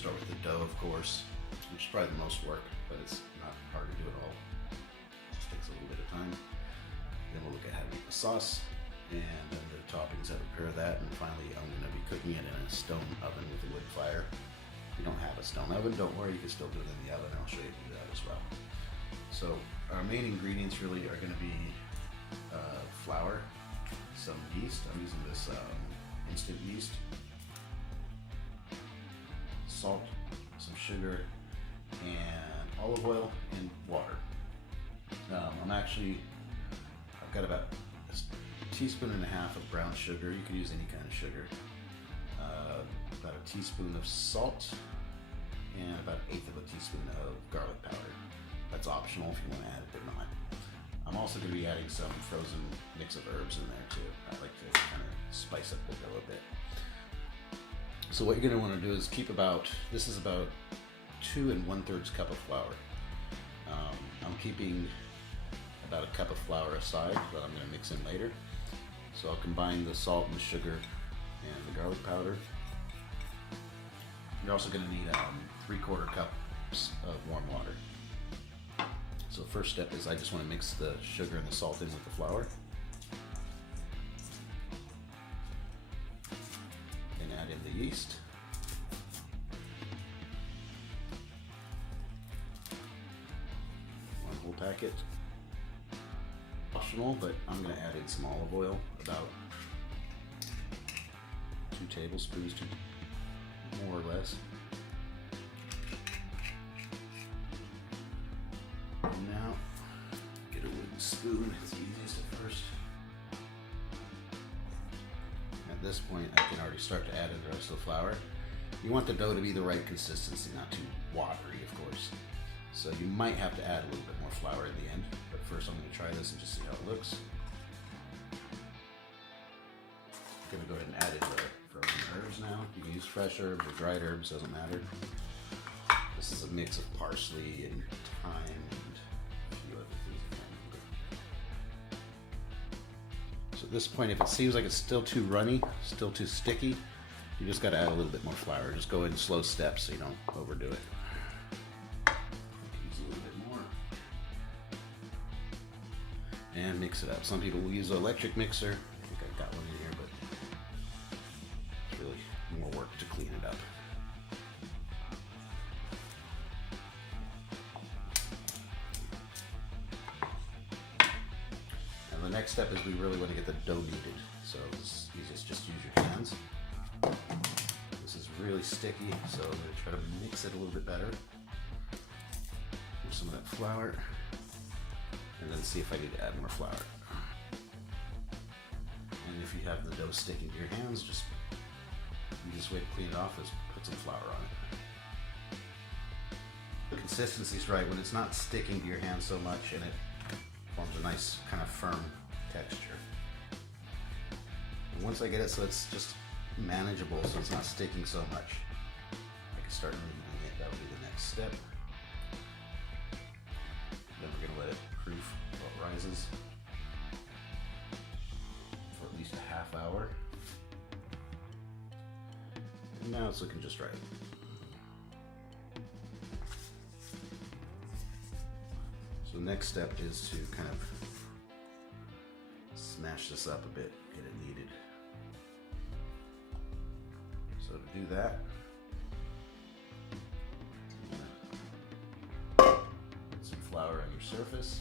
start with the dough, of course, which is probably the most work, but it's not hard to do at all. It just takes a little bit of time. Then we'll look at how to make the sauce, and then the toppings, how to prepare that, and finally I'm going to be cooking it in a stone oven with a wood fire. If you don't have a stone oven, don't worry, you can still do it in the oven. I'll show you how to do that as well. So our main ingredients really are going to be flour, some yeast. I'm using this instant yeast, salt, some sugar, and olive oil and water. I've got about a teaspoon and a half of brown sugar. You can use any kind of sugar. About a teaspoon of salt, and about an eighth of a teaspoon of garlic powder. That's optional if you want to add it or not. I'm also going to be adding some frozen mix of herbs in there too. I like to kind of spice up the dough a bit. So what you're going to want to do is keep this is about 2 1/3 cup of flour. I'm keeping about a cup of flour aside that I'm going to mix in later. So I'll combine the salt and the sugar and the garlic powder. You're also going to need 3/4 cups of warm water. So first step is I just want to mix the sugar and the salt in with the flour. Then add in the yeast. One whole packet. Optional, but I'm going to add in some olive oil, about 2 tablespoons, more or less. Now, get a wooden spoon, it's easiest at first. At this point, I can already start to add in the rest of the flour. You want the dough to be the right consistency, not too watery, of course. So you might have to add a little bit more flour in the end, but first I'm going to try this and just see how it looks. I'm going to go ahead and add in the frozen herbs now. You can use fresh herbs or dried herbs, doesn't matter. This is a mix of parsley and thyme and a few other things. So at this point, if it seems like it's still too runny, still too sticky, you just got to add a little bit more flour. Just go in slow steps so you don't overdo it. Use a little bit more. And mix it up. Some people will use an electric mixer. I think I've got one in here, but it's really more work to clean it up. And the next step is we really want to get the dough kneaded. So it's easiest just use your hands. This is really sticky, so I'm going to try to mix it a little bit better. Use some of that flour, and then see if I need to add more flour. And if you have the dough sticking to your hands, the easiest way to clean it off is put some flour on it. The consistency's right when it's not sticking to your hand so much, and it forms a nice kind of firm texture. And once I get it so it's just manageable, so it's not sticking so much, I can start kneading it. That will be the next step. Then we're going to let it proof while it rises for at least a half hour. And now it's looking just right. So the next step is to kind of smash this up a bit, get it kneaded. So to do that, put some flour on your surface.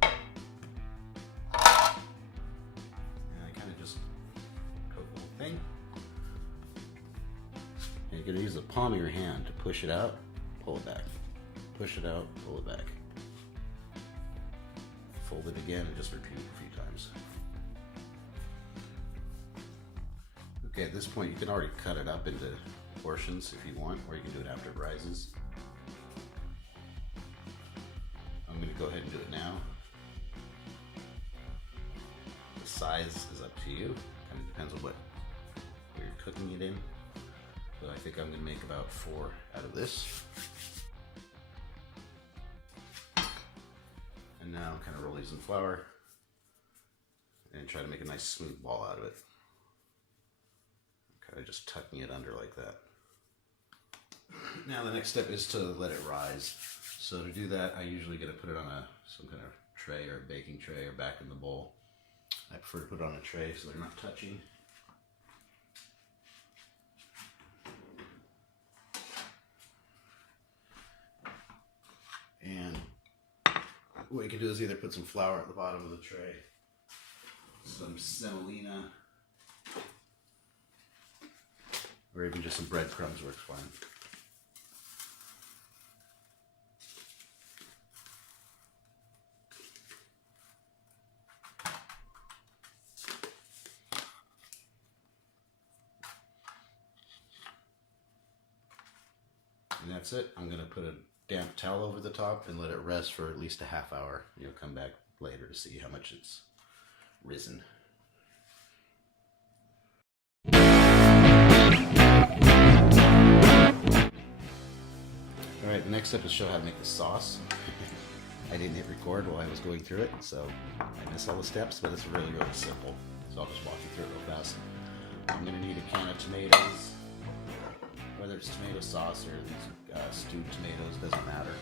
And I kind of just coat the whole thing. And you're going to use the palm of your hand to push it out, pull it back. Push it out, pull it back. Fold it again and just repeat it a few times. Okay, at this point you can already cut it up into portions if you want, or you can do it after it rises. I'm going to go ahead and do it now. The size is up to you, kind of depends on what you're cooking it in. But I think I'm going to make about 4 out of this. And now kind of roll these in flour and try to make a nice smooth ball out of it. of just tucking it under like that. Now the next step is to let it rise. So to do that, I usually get to put it on some kind of tray or baking tray or back in the bowl. I prefer to put it on a tray so they're not touching. And what you can do is either put some flour at the bottom of the tray, some semolina, or even just some breadcrumbs works fine. And that's it. I'm going to put a damp towel over the top and let it rest for at least a half hour. You'll come back later to see how much it's risen. Alright, the next step is to show how to make the sauce. I didn't hit record while I was going through it, so I missed all the steps, but it's really, really simple. So I'll just walk you through it real fast. I'm going to need a can of tomatoes, whether it's tomato sauce or these stewed tomatoes, doesn't matter.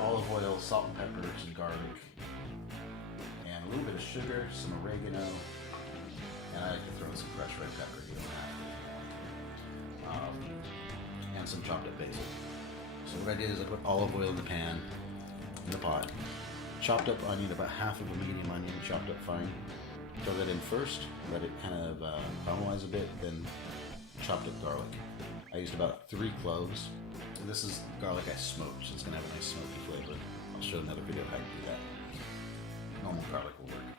Olive oil, salt and pepper, some garlic, and a little bit of sugar, some oregano, and I like to throw in some crushed red pepper if you don't have it. And some chopped up basil. So what I did is I put olive oil in the pan, in the pot, chopped up onion, about half of a medium onion, chopped up fine. Throw that in first, let it kind of caramelize a bit, then chopped up garlic. I used about 3 cloves. And this is garlic I smoked, so it's going to have a nice smoky flavor. I'll show another video how to do that. Normal garlic will work.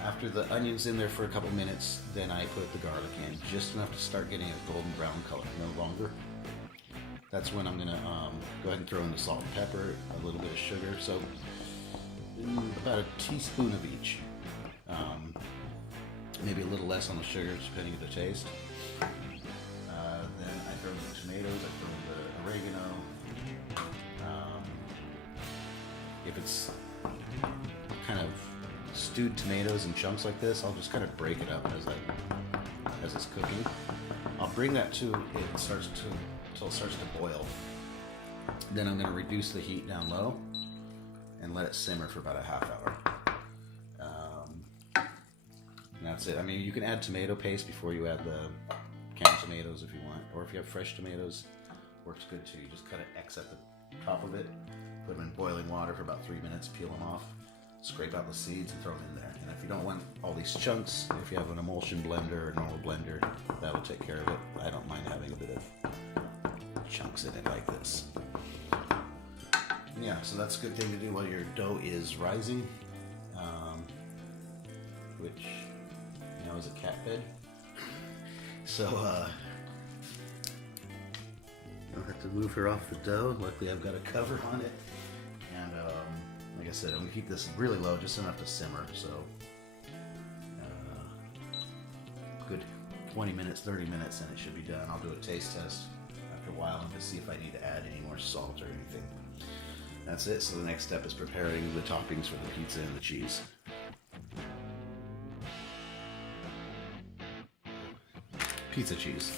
After the onion's in there for a couple minutes, then I put the garlic in, just enough to start getting a golden brown color, no longer. That's when I'm going to go ahead and throw in the salt and pepper, a little bit of sugar, so about a teaspoon of each. Maybe a little less on the sugar, depending on the taste. Then I throw in the tomatoes, I throw in the oregano. If it's kind of stewed tomatoes in chunks like this, I'll just kind of break it up as it's cooking. I'll bring that to until it starts to boil. Then I'm going to reduce the heat down low and let it simmer for about a half hour. And that's it. I mean, you can add tomato paste before you add the canned tomatoes if you want, or if you have fresh tomatoes, works good too. You just cut an X at the top of it, put them in boiling water for about 3 minutes, peel them off, scrape out the seeds and throw them in there. And if you don't want all these chunks, if you have an emulsion blender or a normal blender, that will take care of it. I don't mind having a bit of chunks in it like this. Yeah, so that's a good thing to do while your dough is rising, which now is a cat bed. So I don't have to move her off the dough. Luckily I've got a cover on it. And like I said, I'm going to keep this really low, just enough to simmer. So good 20 minutes, 30 minutes, and it should be done. I'll do a taste test after a while and to see if I need to add any more salt or anything. That's it. So the next step is preparing the toppings for the pizza and the cheese. Pizza cheese.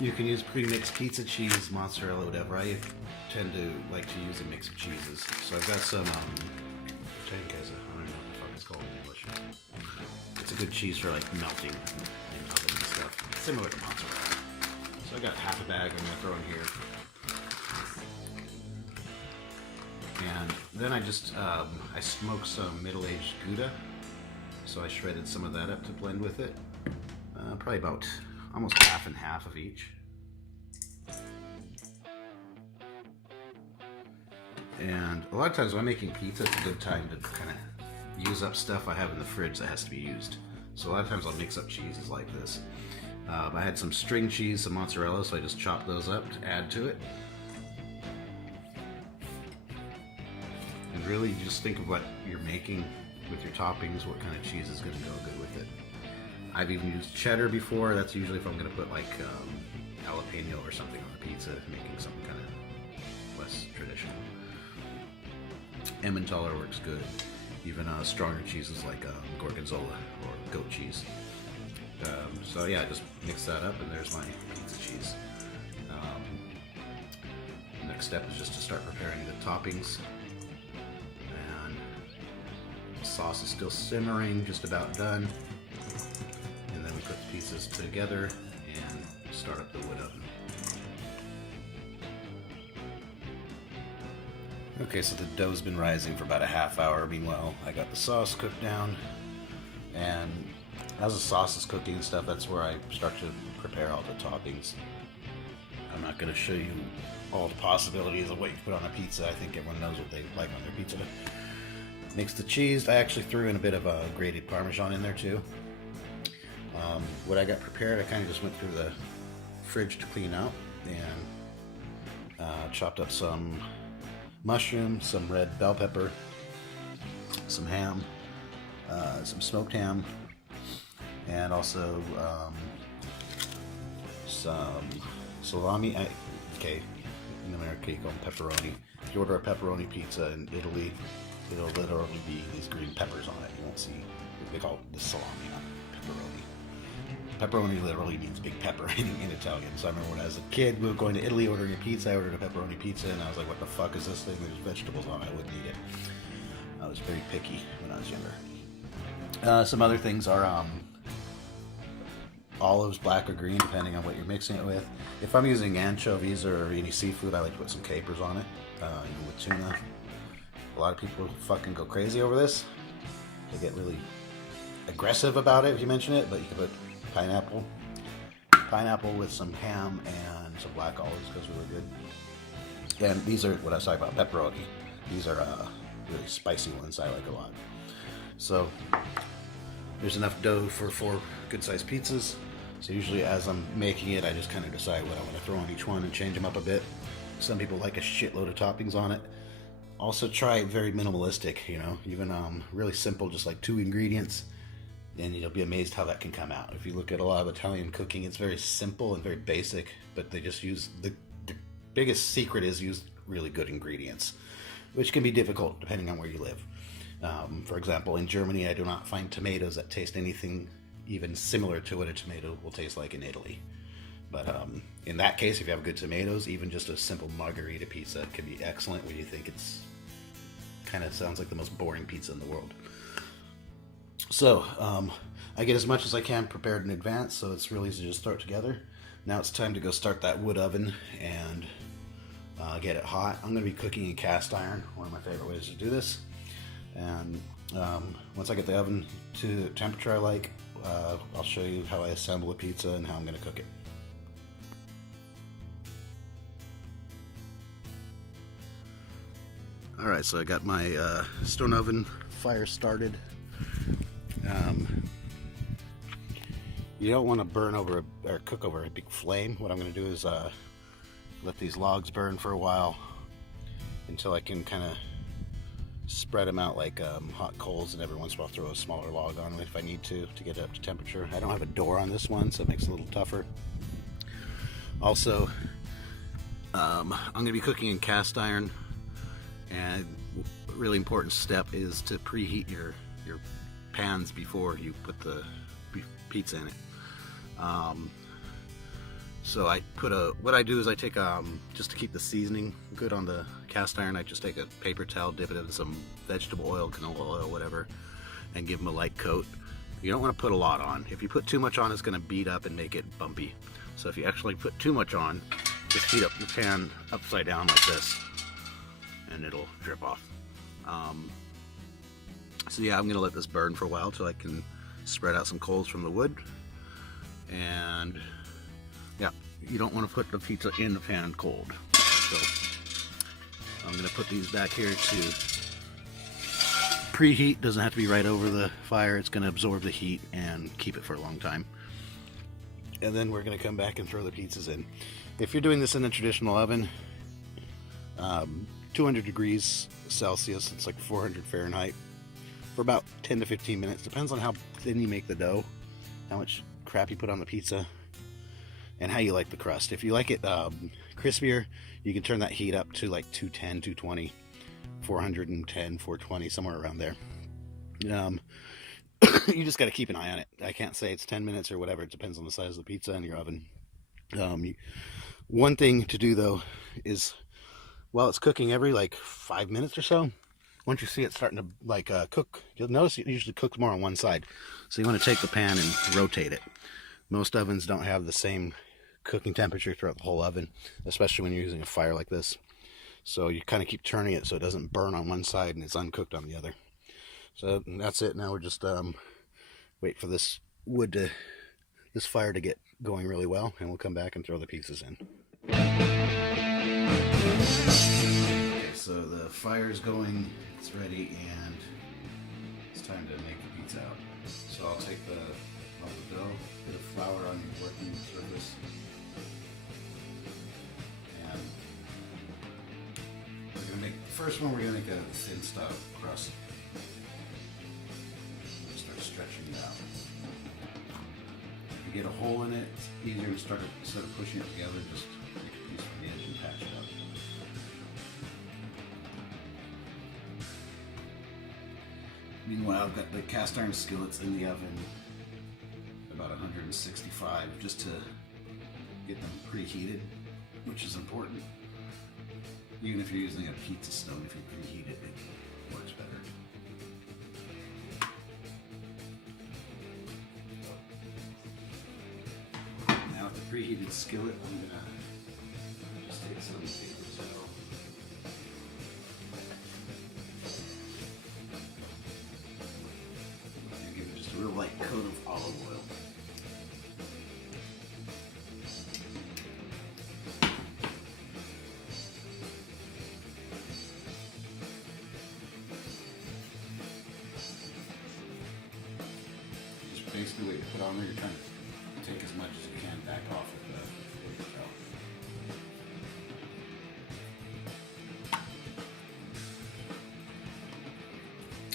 You can use pre-mixed pizza cheese, mozzarella, whatever. I tend to like to use a mix of cheeses. So I've got some, which I think has I don't know what the fuck it's called in English. It's a good cheese for like melting in ovens and stuff. Similar to mozzarella. So I got half a bag I'm going to throw in here. And then I just, I smoked some middle-aged Gouda. So I shredded some of that up to blend with it. Probably about almost half and half of each. And a lot of times when I'm making pizza, it's a good time to kind of use up stuff I have in the fridge that has to be used. So a lot of times I'll mix up cheeses like this. I had some string cheese, some mozzarella, so I just chopped those up to add to it. And really, you just think of what you're making with your toppings, what kind of cheese is going to go good with it. I've even used cheddar before. That's usually if I'm going to put like jalapeno or something on the pizza, making something kind of less traditional. Emmentaler works good. Even stronger cheeses like gorgonzola or goat cheese. So yeah, just mix that up, and there's my pizza cheese. Next step is just to start preparing the toppings. And the sauce is still simmering, just about done. And then we put the pieces together and start up the wood oven. Okay, so the dough's been rising for about a half hour. Meanwhile, I got the sauce cooked down, and as the sauce is cooking and stuff, that's where I start to prepare all the toppings. I'm not going to show you all the possibilities of what you put on a pizza. I think everyone knows what they like on their pizza. Mix the cheese. I actually threw in a bit of grated Parmesan in there too. What I got prepared, I kind of just went through the fridge to clean out, and chopped up some mushrooms, some red bell pepper, some ham, some smoked ham, and also some salami. Okay, in America you call them pepperoni. If you order a pepperoni pizza in Italy, it'll literally be these green peppers on it. You won't see, they call it the salami, not pepperoni. Pepperoni literally means big pepper in Italian. So I remember when I was a kid, we were going to Italy ordering a pizza. I ordered a pepperoni pizza, and I was like, what the fuck is this thing? There's vegetables on it. I wouldn't eat it. I was very picky when I was younger. Some other things are olives, black or green, depending on what you're mixing it with. If I'm using anchovies or any seafood, I like to put some capers on it, even with tuna. A lot of people fucking go crazy over this. They get really aggressive about it if you mention it, but you can put pineapple with some ham and some black olives goes really good. And these are what I was talking about, pepperoni. These are really spicy ones I like a lot. So there's enough dough for 4 good-sized pizzas. So usually as I'm making it, I just kind of decide what I want to throw on each one and change them up a bit. Some people like a shitload of toppings on it. Also try very minimalistic, you know, even really simple, just like 2 ingredients. And you'll be amazed how that can come out. If you look at a lot of Italian cooking, it's very simple and very basic, but they just use, the biggest secret is use really good ingredients, which can be difficult depending on where you live. For example, in Germany, I do not find tomatoes that taste anything even similar to what a tomato will taste like in Italy. But in that case, if you have good tomatoes, even just a simple margherita pizza can be excellent when you think it's kind of sounds like the most boring pizza in the world. So, I get as much as I can prepared in advance, so it's really easy to just start together. Now it's time to go start that wood oven and get it hot. I'm going to be cooking in cast iron, one of my favorite ways to do this. And once I get the oven to the temperature I like, I'll show you how I assemble a pizza and how I'm going to cook it. Alright, so I got my stone oven fire started. You don't want to burn over or cook over a big flame. What I'm going to do is let these logs burn for a while until I can kind of spread them out like hot coals, and every once in a while throw a smaller log on if I need to get it up to temperature. I don't have a door on this one, so it makes it a little tougher. Also, I'm going to be cooking in cast iron, and a really important step is to preheat your pans before you put the pizza in it. So what I do is I take just to keep the seasoning good on the cast iron, I just take a paper towel, dip it in some vegetable oil, canola oil, whatever, and give them a light coat. You don't want to put a lot on. If you put too much on, it's going to beat up and make it bumpy. So if you actually put too much on, just heat up your pan upside down like this, and it'll drip off. So yeah, I'm going to let this burn for a while till I can spread out some coals from the wood. And yeah, you don't want to put the pizza in the pan cold. So I'm going to put these back here to preheat. Doesn't have to be right over the fire. It's going to absorb the heat and keep it for a long time. And then we're going to come back and throw the pizzas in. If you're doing this in a traditional oven, 200 degrees Celsius, it's like 400 Fahrenheit, for about 10 to 15 minutes. Depends on how thin you make the dough, how much crap you put on the pizza, and how you like the crust. If you like it crispier, you can turn that heat up to like 210, 220, 410, 420, somewhere around there. You just got to keep an eye on it. I can't say it's 10 minutes or whatever. It depends on the size of the pizza and your oven. One thing to do though is while it's cooking every like 5 minutes or so, once you see it starting to like cook, you'll notice it usually cooks more on one side. So you want to take the pan and rotate it. Most ovens don't have the same cooking temperature throughout the whole oven, especially when you're using a fire like this. So you kind of keep turning it so it doesn't burn on one side and it's uncooked on the other. So that's it. Now we're just wait for this fire to get going really well, and we'll come back and throw the pizzas in. Okay, so the fire is going, it's ready, and it's time to make the pizza out. So I'll take the dough, bit of flour on the working surface, and we're gonna make we're gonna make a thin style crust. Start stretching it out. If you get a hole in it, it's easier to start instead of pushing it together, just take a piece from the edge and patch it up. Meanwhile, I've got the cast iron skillets in the oven about 165 just to get them preheated, which is important. Even if you're using a pizza stone, if you preheat it, it works better. Now with the preheated skillet, I'm gonna just take some paper towel. And give it just a real light coat of olive oil. Basically what you put on there, you're trying to take as much as you can back off of the paper towel.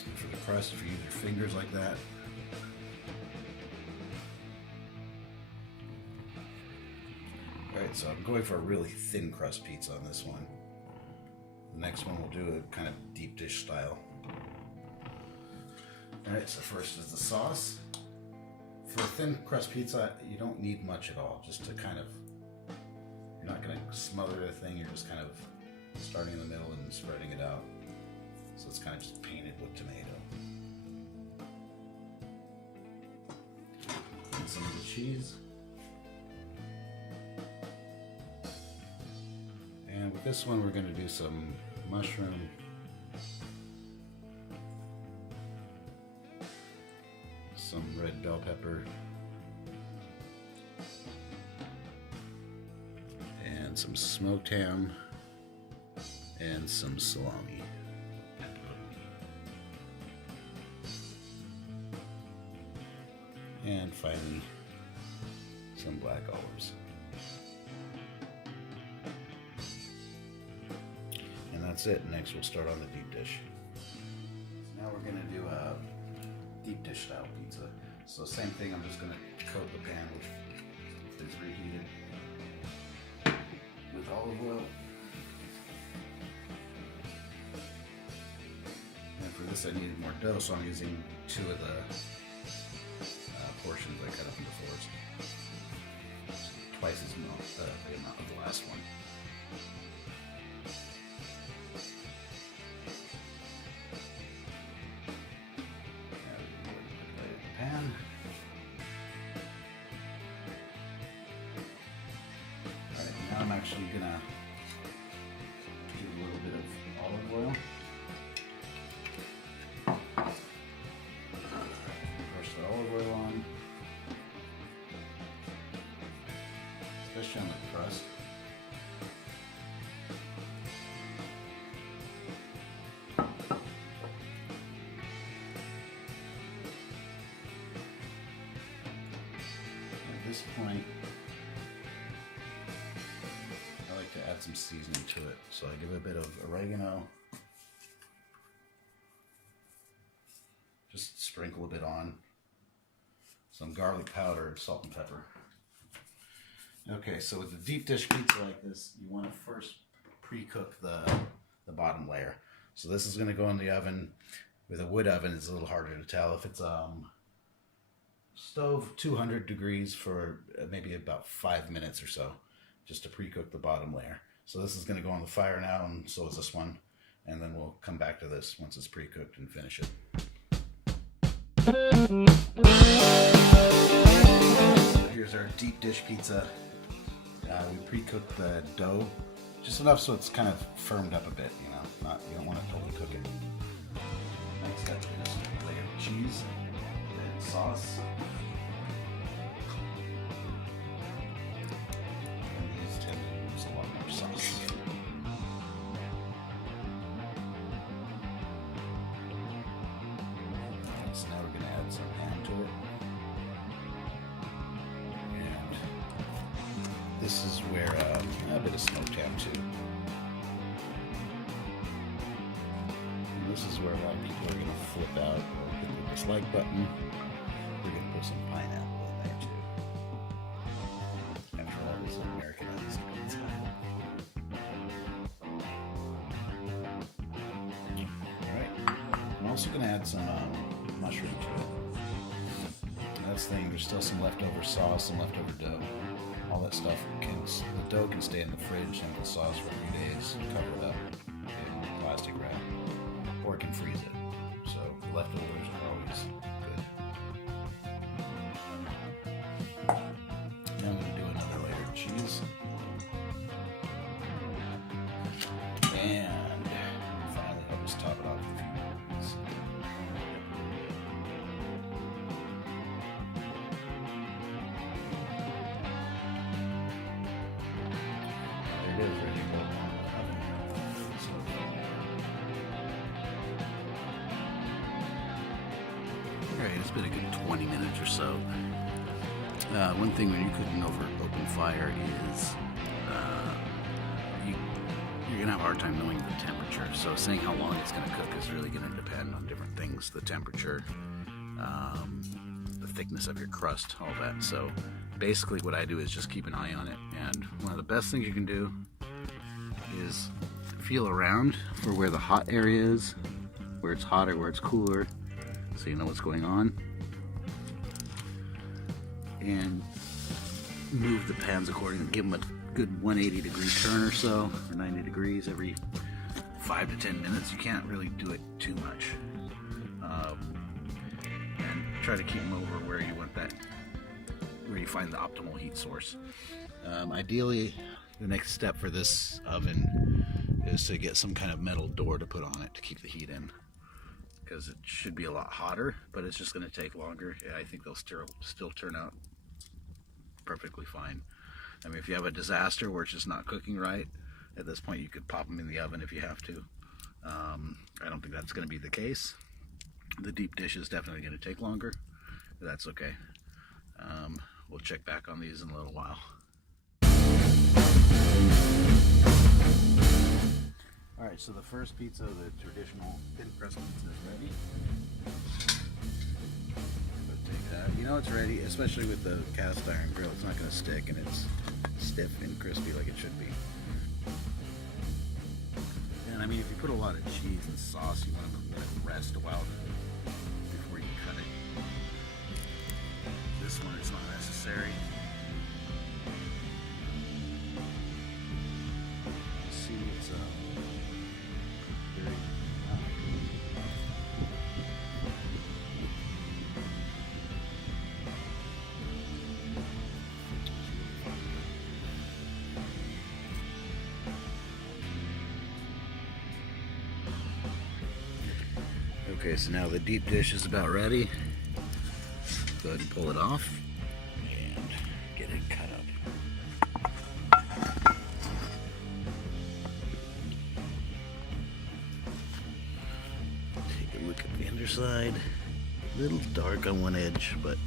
And for the crust, if you use your fingers like that, alright, so I'm going for a really thin crust pizza on this one. The next one we'll do a kind of deep dish style. Alright, so first is the sauce. For a thin crust pizza, you don't need much at all, just to kind of, you're not going to smother the thing, you're just kind of starting in the middle and spreading it out. So it's kind of just painted with tomato. And some of the cheese. And with this one, we're going to do some mushroom. Some red bell pepper, and some smoked ham, and some salami. And finally, some black olives. And that's it. Next we'll start on the deep dish. Now we're going to do a deep dish style pizza. So same thing, I'm just going to coat the pan with this reheated with olive oil. And for this I needed more dough, so I'm using 2 of the portions I cut up into 4s. Twice as much the amount of the last one. Pan. Alright, now I'm actually gonna do a little bit of olive oil. Brush the olive oil on, especially on the crust. At this point, I like to add some seasoning to it. So I give a bit of oregano, just sprinkle a bit on, some garlic powder, salt and pepper. Okay, so with a deep dish pizza like this, you want to first pre-cook the bottom layer. So this is going to go in the oven. With a wood oven, it's a little harder to tell. If it's stove 200 degrees for maybe about 5 minutes or so, just to pre-cook the bottom layer. So this is going to go on the fire now, and so is this one. And then we'll come back to this once it's pre-cooked and finish it. So here's our deep dish pizza. We pre-cooked the dough just enough so it's kind of firmed up a bit, you know. You don't want to totally cook it. Next step is a layer of cheese and sauce. And these tend to use a lot more sauce. So now we're going to add some ham to it. And this is where a bit of smoked ham too. And this is where a lot of people are going to flip out or hit the dislike button. We're going to put some pineapple in there too. After all, this is Americanized pizza. Alright, I'm also going to add some mushroom to it. That's the thing, there's still some leftover sauce, some leftover dough. All that stuff the dough can stay in the fridge and the sauce for a few days, cover it up in plastic wrap, or it can freeze it. So the leftovers are always good. Now I'm going to do another layer of cheese. And finally, I'll just top it off with a few onions. There it is, ready to go in the oven. Alright, it's been a good 20 minutes or so. One thing when you're cooking over open fire is you're going to have a hard time knowing the temperature. So saying how long it's going to cook is really going to depend on different things. The temperature, the thickness of your crust, all that. So basically what I do is just keep an eye on it. And one of the best things you can do is feel around for where the hot area is, where it's hotter, where it's cooler, so you know what's going on. And move the pans accordingly. Give them a good 180 degree turn or so, or 90 degrees every 5 to 10 minutes. You can't really do it too much. And try to keep them over where you want that, where you find the optimal heat source. Ideally, the next step for this oven is to get some kind of metal door to put on it to keep the heat in, because it should be a lot hotter, but it's just going to take longer. Yeah, I think they'll still turn out perfectly fine. I mean, if you have a disaster where it's just not cooking right, at this point you could pop them in the oven if you have to. I don't think that's going to be the case. The deep dish is definitely going to take longer, but that's okay. We'll check back on these in a little while. Alright, so the first pizza, the traditional thin crust pizza, is ready. So take that. You know it's ready, especially with the cast iron grill. It's not going to stick, and it's stiff and crispy like it should be. And I mean, if you put a lot of cheese and sauce, you want to let it rest a while before you cut it. This one is not necessary. See, it's very Okay, so now the deep dish is about ready. Go ahead and pull it off and get it cut up. Take a look at the underside. A little dark on one edge, but